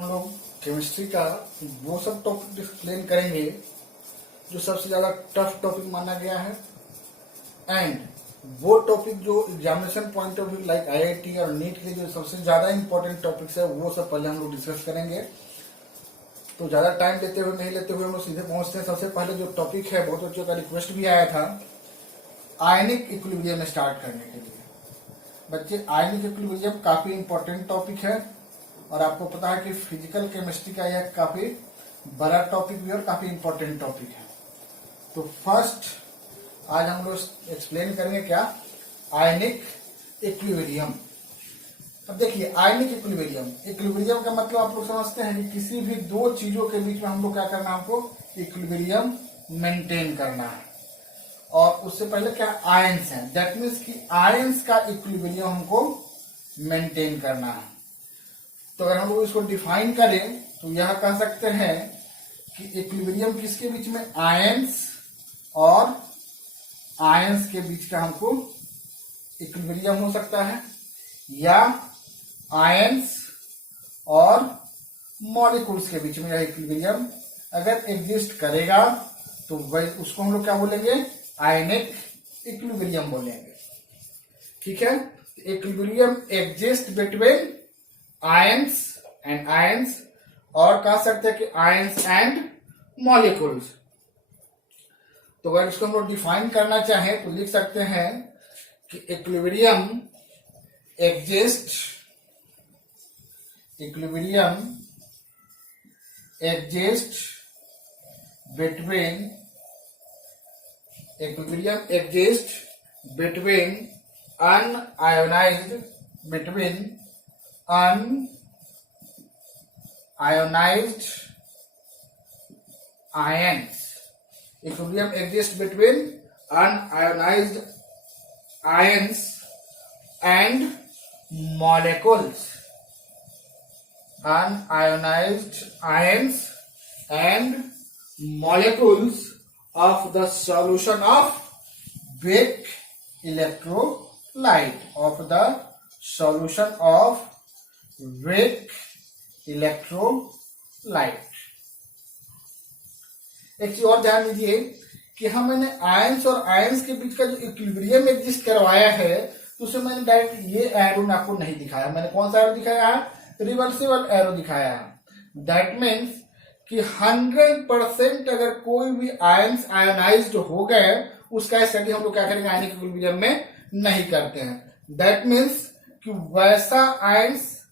हम लोग केमिस्ट्री का वो सब टॉपिक एक्सप्लेन करेंगे जो सबसे ज्यादा टफ टॉपिक माना गया है एंड वो टॉपिक जो examination point of view like IIT और नीट के जो सबसे ज्यादा इंपॉर्टेंट टॉपिक्स है वो सब पहले हम लोग डिस्कस करेंगे। तो ज्यादा टाइम लेते हुए नहीं लेते हुए हम लोग सीधे पहुंचते हैं। सबसे पहले जो टॉपिक है, बहुत बच्चों का रिक्वेस्ट भी आया था आयनिक इक्विलिब्रियम स्टार्ट करने के लिए। बच्चे, आयनिक इक्विलिब्रियम काफी इंपॉर्टेंट टॉपिक है और आपको पता है कि फिजिकल केमिस्ट्री का यह काफी बड़ा टॉपिक भी और काफी इंपॉर्टेंट टॉपिक है। तो फर्स्ट आज हम लोग एक्सप्लेन करेंगे क्या, आयनिक इक्विलिब्रियम। अब देखिए, आयनिक इक्विलिब्रियम, इक्विलिब्रियम का मतलब आप लोग समझते हैं कि किसी भी दो चीजों के बीच में हम लोग क्या करना है, हमको इक्विलिब्रियम मेंटेन करना है। और उससे पहले क्या, आयंस है, दैट मीन्स कि आयंस का इक्विलिब्रियम हमको मेंटेन करना है। तो अगर हम लोग इसको डिफाइन करें तो यह कह सकते हैं कि इक्विलिब्रियम किसके बीच में, आयंस और आयंस के बीच का हमको इक्विलिब्रियम हो सकता है, या आयंस और मॉलिक्यूल्स के बीच में यह इक्विलिब्रियम अगर एग्जिस्ट करेगा तो वही उसको हम लोग क्या बोलेंगे, आयनिक इक्विलिब्रियम बोलेंगे। ठीक है, equilibrium exist between ions and ions, और कह सकते हैं कि आयंस एंड मॉलिक्यूल्स। तो अगर इसको हम लोग डिफाइन करना चाहें तो लिख सकते हैं कि equilibrium exist between unionized ions. Equilibrium exists between unionized ions and molecules. Unionized ions and molecules of the solution of weak electrolyte, of the solution of weak electrolyte। एक चीज और ध्यान दीजिए कि हम मैंने आयंस और आयंस के बीच का जो इक्विलिब्रियम एग्जिस्ट करवाया है तो उसे मैंने डायरेक्ट ये एरो आपको नहीं दिखाया। मैंने कौन सा एरो दिखाया है, रिवर्सिबल एरो दिखाया है। दैट मीन्स कि 100% अगर कोई भी आयंस आयोनाइज्ड हो गए उसका स्टडी हम लोग क्या करेंगे, आयनिक इक्विलिब्रियम में नहीं करते हैं। दैट मीन्स कि वैसा आयंस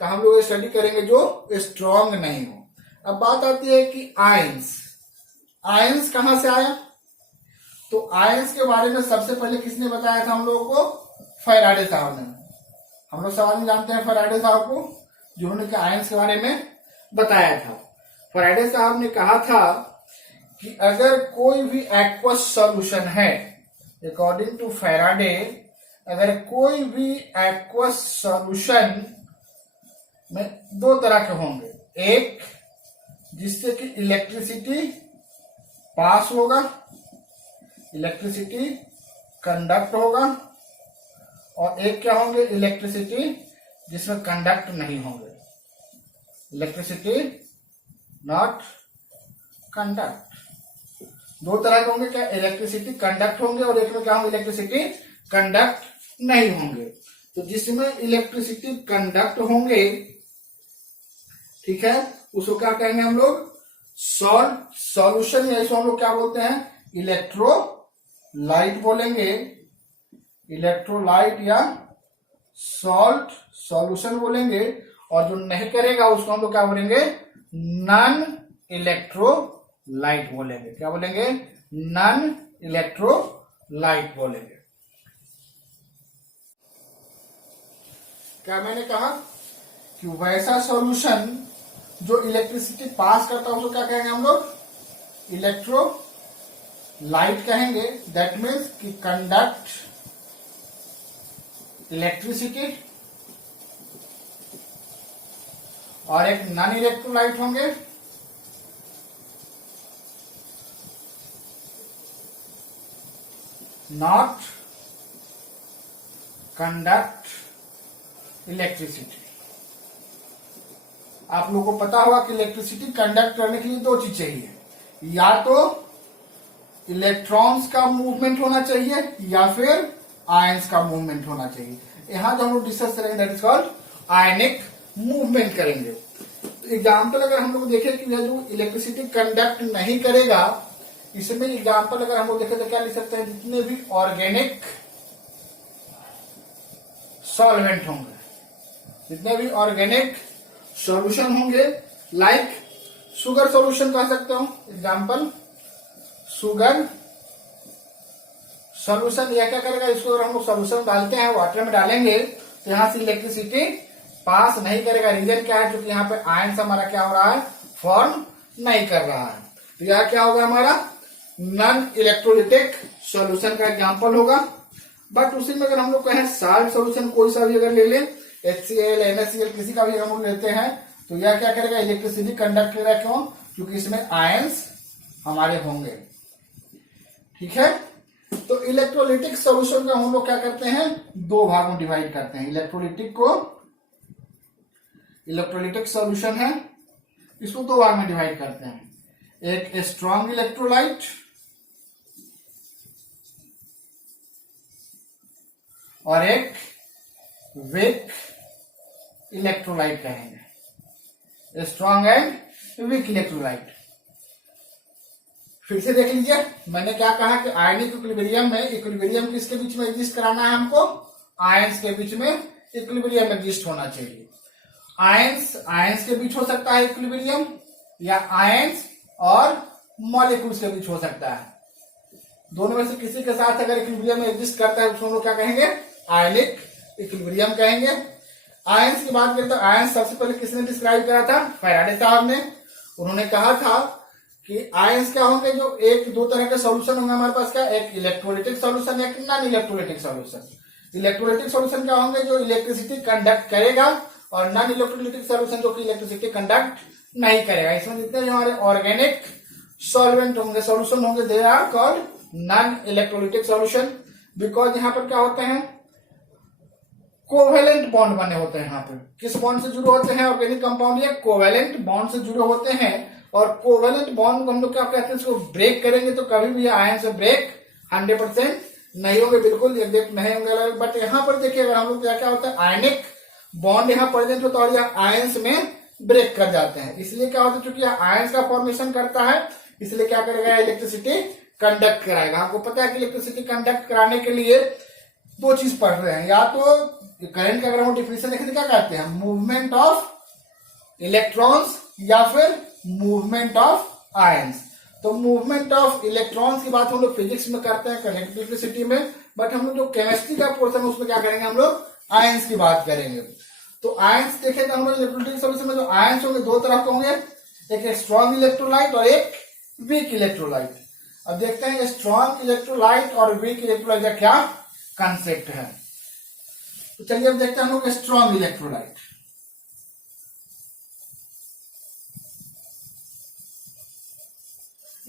का हम लोग स्टडी करेंगे जो स्ट्रॉन्ग नहीं हो। अब बात आती है कि आयंस कहां से आया, तो आयंस के बारे में सबसे पहले किसने बताया था हम लोगों को, फैराडे साहब ने। हम लोग सवाल में जानते हैं फैराडे साहब को, जिन्होंने आयंस के बारे में बताया था। फैराडे साहब ने कहा था कि अगर कोई भी एक्वस सॉल्यूशन है, अकॉर्डिंग टू फैराडे, अगर कोई भी एक्वस सॉल्यूशन में दो तरह के होंगे, एक जिससे कि इलेक्ट्रिसिटी पास होगा, इलेक्ट्रिसिटी कंडक्ट होगा, और एक क्या होंगे, इलेक्ट्रिसिटी जिसमें कंडक्ट नहीं होंगे, इलेक्ट्रिसिटी नॉट कंडक्ट। दो तरह के होंगे, क्या, इलेक्ट्रिसिटी कंडक्ट होंगे और एक में क्या होंगे, इलेक्ट्रिसिटी कंडक्ट नहीं होंगे। तो जिसमें इलेक्ट्रिसिटी कंडक्ट होंगे, ठीक है, उसको क्या कहेंगे हम लोग, सॉल्यूशन, या इसको हम लोग क्या बोलते हैं, इलेक्ट्रोलाइट बोलेंगे, इलेक्ट्रोलाइट या सॉल्ट सॉल्यूशन बोलेंगे। और जो नहीं करेगा उसको हम लोग क्या बोलेंगे, नॉन इलेक्ट्रोलाइट बोलेंगे। क्या बोलेंगे, नॉन इलेक्ट्रोलाइट बोलेंगे। क्या मैंने कहा कि वैसा सॉल्यूशन जो इलेक्ट्रिसिटी पास करता है उसको क्या कहेंगे हम लोग, इलेक्ट्रोलाइट कहेंगे। दैट मीन्स कि कंडक्ट इलेक्ट्रिसिटी, और एक नॉन इलेक्ट्रोलाइट होंगे, नॉट कंडक्ट इलेक्ट्रिसिटी। आप लोगों को पता होगा कि इलेक्ट्रिसिटी कंडक्ट करने के लिए दो चीज चाहिए, या तो इलेक्ट्रॉन्स का मूवमेंट होना चाहिए या फिर आयंस का मूवमेंट होना चाहिए। यहां जो हम लोग डिस्कस करेंगे that is called ionic movement करेंगे। एग्जाम्पल अगर हम लोग देखें कि यह जो इलेक्ट्रिसिटी कंडक्ट नहीं करेगा, इसमें एग्जाम्पल अगर हम लोग देखें तो क्या लिख सकते हैं, जितने भी ऑर्गेनिक सॉल्वेंट होंगे, जितने भी ऑर्गेनिक सॉल्यूशन होंगे, लाइक शुगर सॉल्यूशन कह सकते हो, एग्जाम्पल शुगर सॉल्यूशन। यह क्या करेगा, इसको अगर हम लोग सॉल्यूशन डालते हैं, वाटर में डालेंगे, तो यहां से इलेक्ट्रिसिटी पास नहीं करेगा। रीजन क्या है, क्योंकि यहाँ पे आयंस हमारा क्या हो रहा है, फॉर्म नहीं कर रहा है। तो यह क्या होगा, हमारा नॉन इलेक्ट्रोलिटिक सॉल्यूशन का एग्जांपल होगा। बट उसी में अगर हम लोग कहें साल्ट सॉल्यूशन कोई सा भी अगर ले लें, HCl NaCl किसी का भी हम लोग लेते हैं, तो यह क्या करेगा, इलेक्ट्रिसिटी कंडक्ट करेगा। क्यों, क्योंकि इसमें आयंस हमारे होंगे। ठीक है, तो इलेक्ट्रोलिटिक सॉल्यूशन का हम लोग क्या करते हैं, दो भागों में डिवाइड करते हैं। इलेक्ट्रोलिटिक सॉल्यूशन है, इसको दो भाग में डिवाइड करते हैं, एक स्ट्रॉन्ग इलेक्ट्रोलाइट और एक वीक इलेक्ट्रोलाइट कहेंगे, स्ट्रॉन्ग एंड वीक इलेक्ट्रोलाइट। फिर से देख लीजिए, मैंने क्या कहा कि आयनिक इक्विलिब्रियम में इक्विलिब्रियम किसके बीच में एग्जिस्ट कराना है हमको, आयंस के बीच में इक्विलिब्रियम एग्जिस्ट होना चाहिए। आयंस के बीच हो सकता है इक्विलिब्रियम, या आयंस और मॉलिक्यूल्स के बीच हो सकता है। दोनों में से किसी के साथ अगर इक्विलिब्रियम एग्जिस्ट करता है उसको हम लोग क्या कहेंगे, आयनिक इक्विलिब्रियम कहेंगे। आयंस की बात करें तो आयंस सबसे पहले किसने डिस्क्राइब करा था, फैराडे साहब ने। उन्होंने कहा था कि आयंस क्या होंगे, जो एक दो तरह के सॉल्यूशन होंगे हमारे पास, क्या, एक इलेक्ट्रोलिटिक सॉल्यूशन, एक non electrolytic solution. Electrolytic solution क्या होंगे, जो इलेक्ट्रिसिटी कंडक्ट करेगा, और नॉन इलेक्ट्रोलिटिक सॉल्यूशन जो कि इलेक्ट्रिसिटी कंडक्ट नहीं करेगा। इसमें जितने भी हमारे ऑर्गेनिक सॉल्वेंट होंगे, सॉल्यूशन होंगे, they are called non electrolytic solution. Because यहाँ पर क्या होते हैं, कोवेलेंट बॉन्ड बने होते हैं। यहाँ पे किस बॉन्ड से जुड़े होते हैं ऑर्गेनिक कंपाउंड, ये कोवेलेंट बॉन्ड से जुड़े होते हैं। और कोवेलेंट बॉन्ड को हम लोग क्या कहते हैं, इसको ब्रेक करेंगे तो कभी भी आयन से ब्रेक 100% नहीं होंगे, बिल्कुल नहीं होंगे। बट यहाँ पर देखिए, अगर हम लोग क्या होता है, आयनिक बॉन्ड यहाँ प्रेजेंट होता है और यह आयंस में ब्रेक कर जाते हैं। इसलिए क्या होता है, क्योंकि आयंस का फॉर्मेशन करता है, इसलिए क्या करेगा, इलेक्ट्रिसिटी कंडक्ट कराएगा। आपको पता है कि इलेक्ट्रिसिटी कंडक्ट कराने के लिए दो चीज पढ़ रहे हैं, या तो करंट का अगर हम डिफिनेशन देखें तो क्या कहते हैं, मूवमेंट ऑफ इलेक्ट्रॉन्स, या फिर मूवमेंट ऑफ आयंस। तो मूवमेंट ऑफ इलेक्ट्रॉन्स की बात हम लोग फिजिक्स में करते हैं, करंट इलेक्ट्रिसिटी में। बट हम लोग जो केमिस्ट्री का पोर्शन है उसमें क्या करेंगे, हम लोग आयंस की बात करेंगे। तो आयंस देखेंगे हम लोग इलेक्ट्रोलिटिक सॉल्यूशन में, जो आयंस होंगे दो तरह के होंगे, एक स्ट्रॉन्ग इलेक्ट्रोलाइट और एक वीक इलेक्ट्रोलाइट। अब देखते हैं स्ट्रॉन्ग इलेक्ट्रोलाइट और वीक इलेक्ट्रोलाइट का क्या कंसेप्ट है। तो चलिए अब देखते हैं हम लोग स्ट्रॉन्ग इलेक्ट्रोलाइट।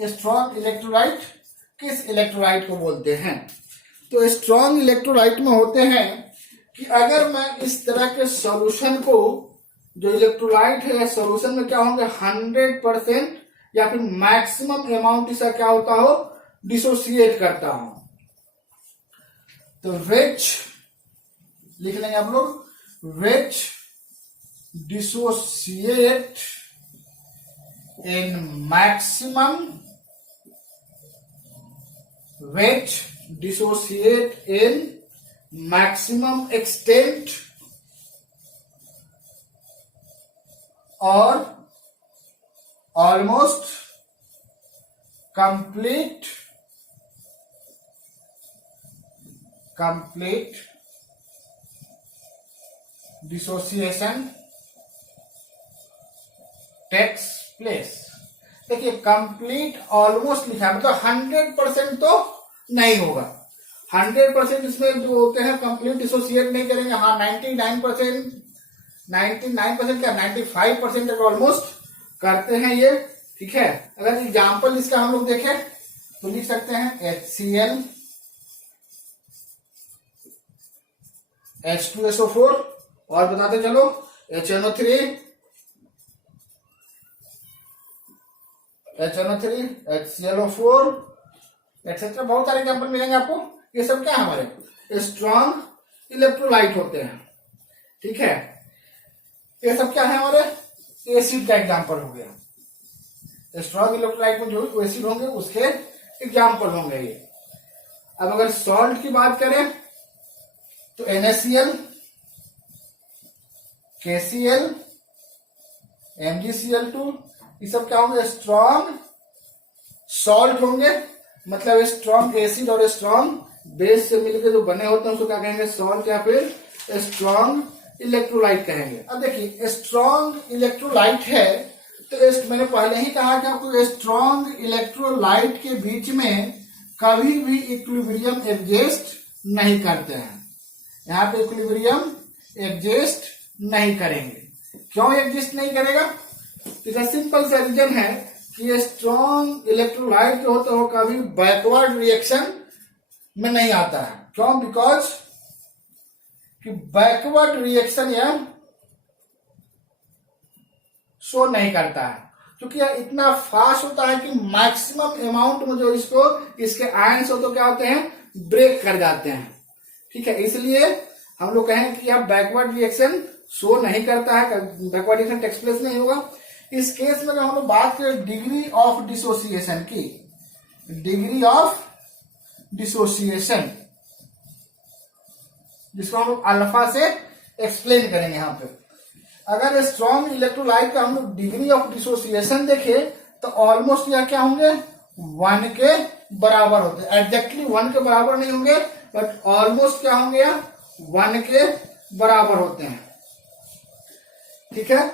स्ट्रॉन्ग इलेक्ट्रोलाइट किस इलेक्ट्रोलाइट को बोलते हैं, तो स्ट्रॉन्ग इलेक्ट्रोलाइट में होते हैं कि अगर मैं इस तरह के सॉल्यूशन को, जो इलेक्ट्रोलाइट है सॉल्यूशन में क्या होंगे 100% या फिर मैक्सिमम अमाउंट इसका क्या होता हो, डिसोसिएट करता हूं, तो विच लिख लेंगे आप लोग, which dissociate in maximum, which dissociate in maximum extent or almost complete dissociation takes place। देखिए कंप्लीट ऑलमोस्ट लिखा है, मतलब 100% तो नहीं होगा। 100% इसमें जो होते हैं कंप्लीट डिसोसिएट नहीं करेंगे। हाँ 99% क्या 95% तक ऑलमोस्ट करते हैं ये, ठीक है। अगर एग्जाम्पल इसका हम लोग देखें तो लिख सकते हैं HCl H2SO4 और बताते चलो HNO3 HNO3, HClO4 एक्सेट्रा, बहुत सारे एग्जाम्पल मिलेंगे आपको। ये सब क्या है हमारे स्ट्रॉन्ग इलेक्ट्रोलाइट होते हैं, ठीक है। ये सब क्या है हमारे एसिड का एग्जाम्पल हो गया। स्ट्रॉन्ग इलेक्ट्रोलाइट में जो एसिड होंगे उसके एग्जाम्पल होंगे ये। अब अगर सॉल्ट की बात करें तो NaCl, KCl, MgCl2, ये सब क्या होंगे स्ट्रॉन्ग सॉल्ट होंगे। मतलब स्ट्रॉन्ग एसिड और स्ट्रॉन्ग बेस से मिलकर जो बने होते हैं उसको क्या कहेंगे सॉल्ट या फिर स्ट्रॉन्ग इलेक्ट्रोलाइट कहेंगे। अब देखिए स्ट्रॉन्ग इलेक्ट्रोलाइट है तो मैंने पहले ही कहा कि आपको स्ट्रॉन्ग इलेक्ट्रोलाइट के बीच में कभी भी इक्विलिब्रियम एग्जिस्ट नहीं करते हैं। यहाँ पे इक्विलिब्रियम एग्जिस्ट नहीं करेंगे। क्यों एग्जिस्ट नहीं करेगा? इसका सिंपल सा रीजन है कि स्ट्रॉन्ग इलेक्ट्रोलाइट जो होता है वो कभी बैकवर्ड रिएक्शन में नहीं आता है। क्यों? बिकॉज कि बैकवर्ड रिएक्शन यह शो नहीं करता है, क्योंकि यह इतना फास्ट होता है कि मैक्सिमम अमाउंट में जो इसके आयंस होते क्या होते हैं ब्रेक कर जाते हैं, ठीक है। इसलिए हम लोग कहें कि यह बैकवर्ड रिएक्शन शो नहीं करता है, बैकवर्ड रिएक्शन टेक्स प्लेस नहीं होगा। इस केस में अगर हम लोग बात करें डिग्री ऑफ डिसोसिएशन की, डिग्री ऑफ डिसोसिएशन जिसको हम लोग अल्फा से एक्सप्लेन करेंगे यहाँ पे। अगर स्ट्रॉन्ग इलेक्ट्रोलाइट का हम लोग डिग्री ऑफ डिसोसिएशन देखें तो ऑलमोस्ट यह क्या होंगे 1 के बराबर होते हैं। एग्जैक्टली 1 के बराबर नहीं होंगे बट ऑलमोस्ट क्या होंगे 1 के बराबर होते हैं, ठीक है।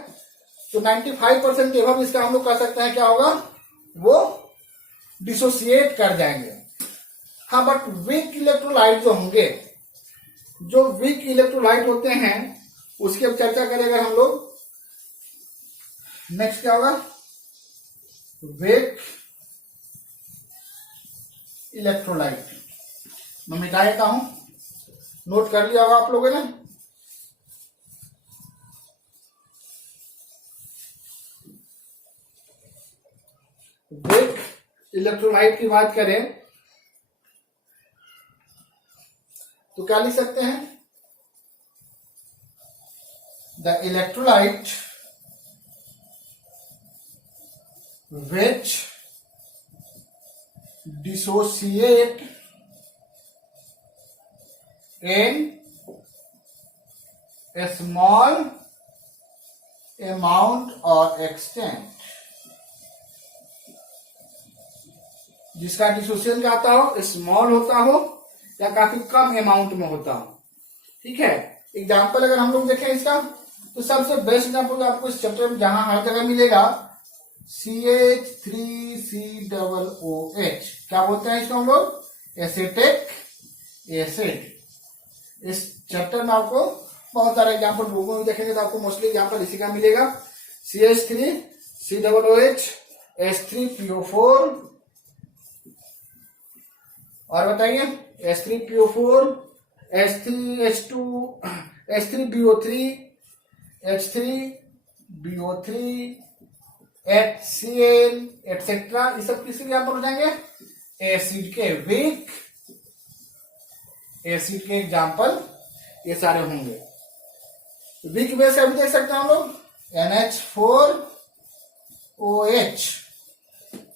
तो 95% एवं इसका हम लोग कह सकते हैं क्या होगा वो डिसोसिएट कर जाएंगे। हाँ, बट वीक इलेक्ट्रोलाइट जो होंगे, जो वीक इलेक्ट्रोलाइट होते हैं उसकी अब चर्चा करेंगे हम लोग। नेक्स्ट क्या होगा वीक इलेक्ट्रोलाइट। मैं मिटा देता हूं, नोट कर लिया होगा आप लोगों ने। वीक इलेक्ट्रोलाइट की बात करें तो क्या लिख सकते हैं the electrolyte which dissociate in a small amount or extent, जिसका डिसोसिएशन क्या होता हो स्मॉल होता हो या काफी कम अमाउंट में होता हो, ठीक है। एग्जाम्पल अगर हम लोग देखें इसका तो सबसे बेस्ट एग्जाम्पल आपको इस चैप्टर में जहां हर जगह मिलेगा CH3COOH, क्या बोलते हैं इसको हम लोग एसिटिक एसिड। इस चैप्टर में आपको बहुत सारे एग्जाम्पल बुकों में देखेंगे तो आपको मोस्टली एग्जाम्पल इसी का मिलेगा। CH3COOH, H3PO4 और बताइए H3PO4, H3H2, H3BO3, H3BO3, HCl etcetera, ये सब किसके एग्जाम्पल हो जाएंगे एसिड के, वीक एसिड के एग्जाम्पल ये सारे होंगे। वीक में से अभी देख सकते हैं हम लोग NH4OH,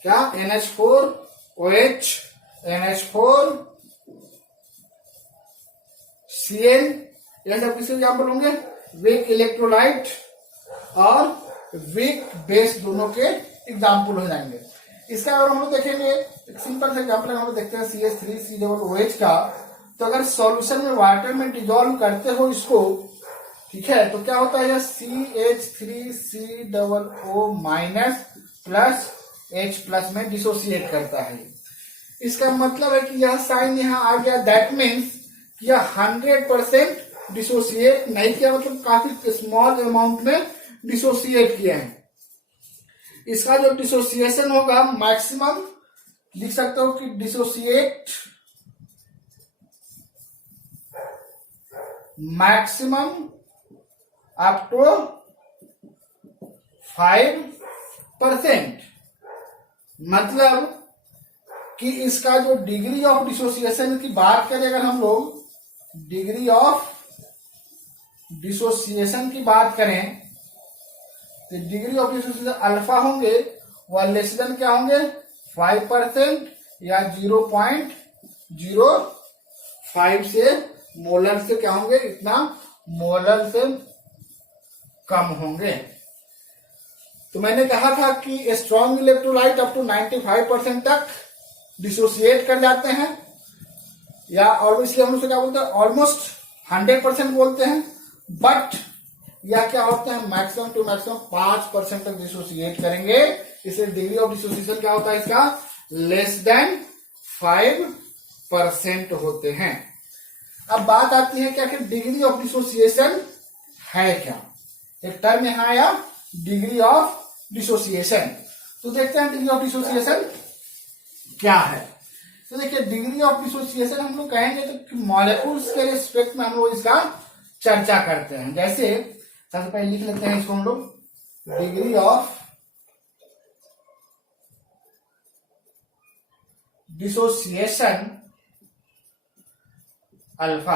क्या NH4OH, NH4Cl, ये सब किसके एग्जाम्पल होंगे वीक इलेक्ट्रोलाइट और वीक बेस दोनों के एग्जाम्पल हो जाएंगे। इसका अगर हम लोग देखेंगे एक सिंपल सा एग्जाम्पल हम लोग देखते हैं CH3COOH का, तो अगर सॉल्यूशन में वाटर में डिजोल्व करते हो इसको, ठीक है, तो क्या होता है CH3COO minus plus H plus में डिसोसिएट करता है। इसका मतलब है कि यह साइन यहां आ गया, दैट मीन्स यह 100% डिसोसिएट नहीं किया, मतलब काफी स्मॉल अमाउंट में डिसोसिएट किया है। इसका जो डिसोसिएशन होगा मैक्सिमम लिख सकते हो कि डिसोसिएट मैक्सिमम अप टू 5%, मतलब कि इसका जो डिग्री ऑफ डिसोसिएशन की बात करें, अगर हम लोग डिग्री ऑफ डिसोसिएशन की बात करें तो डिग्री ऑफ डिसोसिएशन अल्फा होंगे वह लेस देन क्या होंगे 5% या 0.05 से मोलर से क्या होंगे, इतना मोलर से कम होंगे। तो मैंने कहा था कि स्ट्रॉन्ग इलेक्ट्रोलाइट अप टू 95% तक डिसोसिएट कर जाते हैं, या और इसलिए हम उसे क्या बोलते हैं, ऑलमोस्ट 100% बोलते हैं। बट या क्या होते हैं, मैक्सिमम टू मैक्सिमम 5% तक डिसोसिएट करेंगे, इसलिए डिग्री ऑफ डिसोसिएशन क्या होता है इसका, लेस देन 5% होते हैं। अब बात आती है क्या कि डिग्री ऑफ डिसोसिएशन है क्या। एक टर्म यहां आया डिग्री ऑफ डिसोसिएशन, तो देखते हैं डिग्री ऑफ डिसोसिएशन क्या है। तो देखिए डिग्री ऑफ डिसोसिएशन हम लोग कहेंगे तो मॉलिक्यूल्स के रिस्पेक्ट में हम लोग इसका चर्चा करते हैं। जैसे सबसे पहले लिख लेते हैं इसको हम लोग, डिग्री ऑफ डिसोसिएशन अल्फा।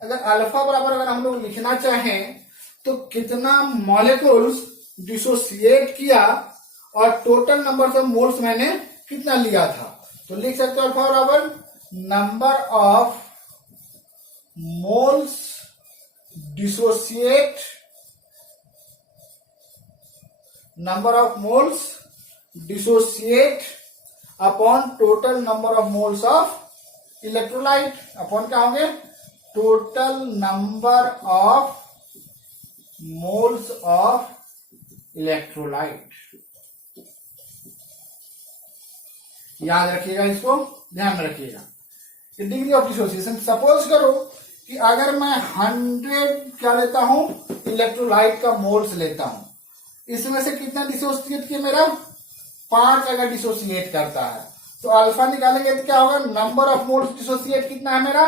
अगर अल्फा बराबर अगर हम लोग लिखना चाहें तो कितना मॉलिक्यूल्स डिसोसिएट किया और टोटल नंबर ऑफ मोल्स मैंने कितना लिया था, तो लिख सकते हो अल्फा बराबर number of moles dissociate, number of moles dissociate upon total number of moles of electrolyte, upon क्या होंगे, total number of moles of electrolyte. याद रखिएगा, इसको ध्यान में रखिएगा। डिग्री ऑफ डिसोसिएशन, सपोज करो कि अगर मैं 100 क्या लेता हूं, इलेक्ट्रोलाइट का मोल्स लेता हूं, इसमें से कितना डिसोसिएट किया, मेरा 5 अगर डिसोसिएट करता है तो अल्फा निकालेंगे तो क्या होगा, नंबर ऑफ मोल्स डिसोसिएट कितना है मेरा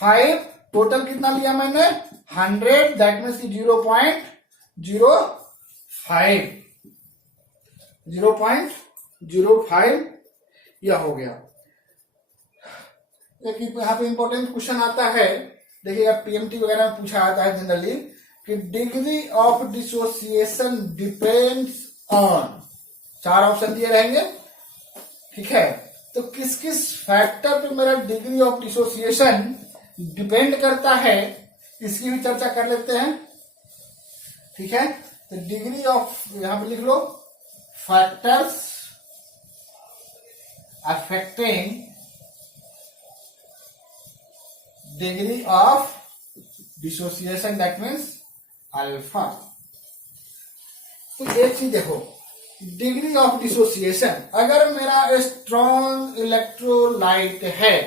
5, टोटल कितना लिया मैंने 100, दैट मीन्स 0.05 यह हो गया। लेकिन यहाँ पे इंपॉर्टेंट क्वेश्चन आता है, देखिएगा पीएमटी वगैरह में पूछा जाता है जनरली कि degree of dissociation depends on, 4 option दिए रहेंगे, ठीक है। तो किस किस फैक्टर पे मेरा डिग्री ऑफ डिसोसिएशन डिपेंड करता है, इसकी भी चर्चा कर लेते हैं, ठीक है। तो डिग्री ऑफ, यहां पे लिख लो, factors affecting degree of dissociation, that means alpha. तो एक चीज देखो, डिग्री ऑफ डिसोसिएशन, अगर मेरा स्ट्रॉन्ग इलेक्ट्रोलाइट है,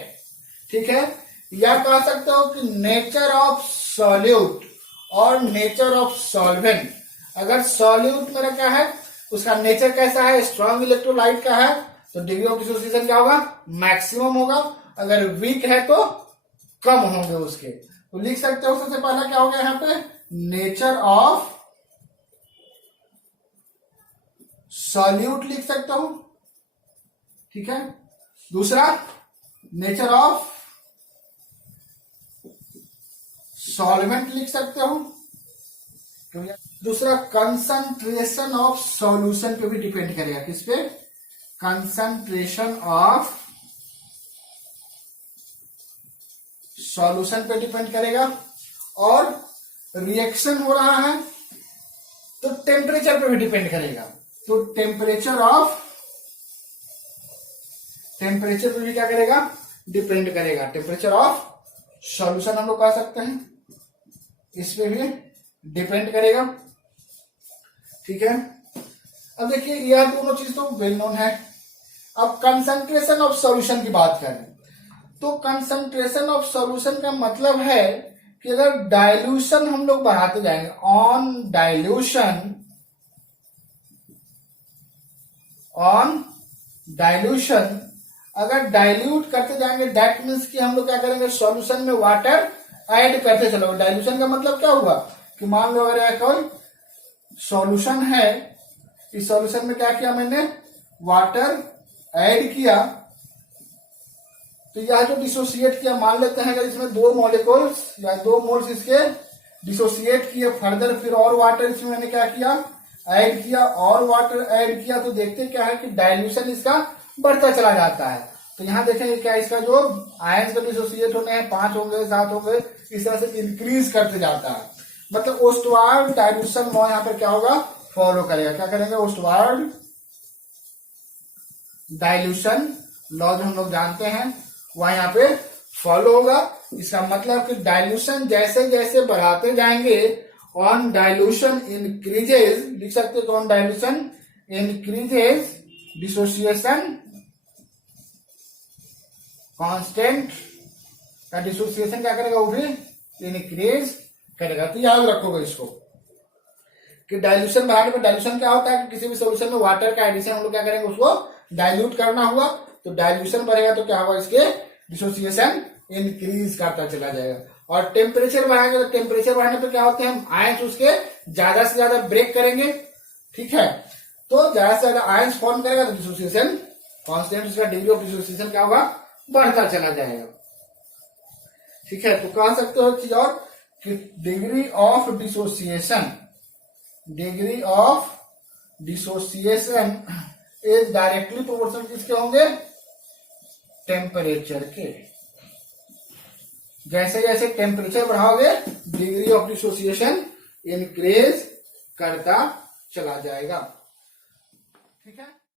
ठीक है, या कह सकते हो कि नेचर ऑफ सॉल्यूट और नेचर ऑफ सॉल्वेंट। अगर सॉल्यूट मेरा क्या है, उसका नेचर कैसा है, स्ट्रॉन्ग इलेक्ट्रोलाइट का है, तो डिग्री ऑफ डिसोसिएशन क्या होगा, मैक्सिमम होगा। अगर वीक है तो कम होंगे उसके। तो लिख सकते हो सबसे पहला क्या हो गया यहाँ पे, नेचर ऑफ सॉल्यूट लिख सकता हूं, ठीक है। दूसरा नेचर ऑफ सॉल्वेंट लिख सकते हो। दूसरा कंसंट्रेशन ऑफ सॉल्यूशन पे भी डिपेंड करेगा, किस पे, कंसंट्रेशन ऑफ सॉल्यूशन पे डिपेंड करेगा। और रिएक्शन हो रहा है तो टेम्परेचर पे भी डिपेंड करेगा, तो टेम्परेचर पे भी क्या करेगा, डिपेंड करेगा। टेम्परेचर ऑफ सॉल्यूशन हम लोग कह सकते हैं, इस पे भी डिपेंड करेगा, ठीक है। अब देखिए यह दोनों चीज तो वेल नोन है। अब कंसंट्रेशन ऑफ सॉल्यूशन की बात करें तो कंसंट्रेशन ऑफ सॉल्यूशन का मतलब है कि अगर डाइल्यूशन हम लोग बढ़ाते जाएंगे, ऑन डाइल्यूशन अगर डाइल्यूट करते जाएंगे, दैट मीन्स कि हम लोग क्या करेंगे, सॉल्यूशन में वाटर ऐड करते चलोगे। डाइल्यूशन का मतलब क्या हुआ कि मान लो अगर कोई सॉल्यूशन है, इस सॉल्यूशन में क्या किया मैंने, वाटर ऐड किया तो यह जो डिसोसिएट किया, मान लेते हैं अगर इसमें 2 मॉलिक्यूल्स या 2 मोल्स इसके डिसोसिएट किए, फर्दर फिर और वाटर इसमें मैंने क्या किया, ऐड किया, और वाटर ऐड किया, तो देखते क्या है कि डाइल्यूशन इसका बढ़ता चला जाता है। तो यहां देखेंगे क्या इसका जो आयंस का डिसोसिएट होने हैं 5 हो गए, 7 हो गए, इस तरह से इंक्रीज करते जाता है। मतलब ओस्टवार्ड डाइल्यूशन लॉ यहाँ पर क्या होगा, फॉलो करेगा। क्या करेंगे, ओस्टवार्ड डाइल्यूशन लॉ जो हम लोग जानते हैं वह यहाँ पे फॉलो होगा। इसका मतलब कि डाइल्यूशन जैसे जैसे बढ़ाते जाएंगे, ऑन डाइल्यूशन इंक्रीजेज, लिख सकते हो on dilution increases dissociation constant का डिसोसिएशन क्या करेगा, वो भी इंक्रीज करेगा। तो याद रखोगे इसको कि डाइल्यूशन बढ़ाने पर, डाइल्यूशन क्या होता है कि किसी भी सोल्यूशन में वाटर का एडिशन हम लोग क्या करेंगे, उसको डाइल्यूट करना हुआ, तो डाइल्यूशन बढ़ेगा तो क्या होगा, इसके डिसोसिएशन इंक्रीज करता चला जाएगा। और टेम्परेचर बढ़ाएंगे तो टेम्परेचर बढ़ाने पर क्या होते हैं, हम आयंस उसके ज्यादा से ज्यादा ब्रेक करेंगे, ठीक है। तो ज्यादा से ज्यादा आयंस फॉर्म करेगा तो डिसोसिएशन कांस्टेंट, उसका डिग्री ऑफ डिसोसिएशन क्या होगा, बढ़ता चला जाएगा, ठीक है। तो कह सकते हो चीज और कि degree of dissociation is directly proportional किसके होंगे, टेम्परेचर के। जैसे जैसे टेम्परेचर बढ़ाओगे डिग्री ऑफ डिसोसिएशन इंक्रीज करता चला जाएगा, ठीक है।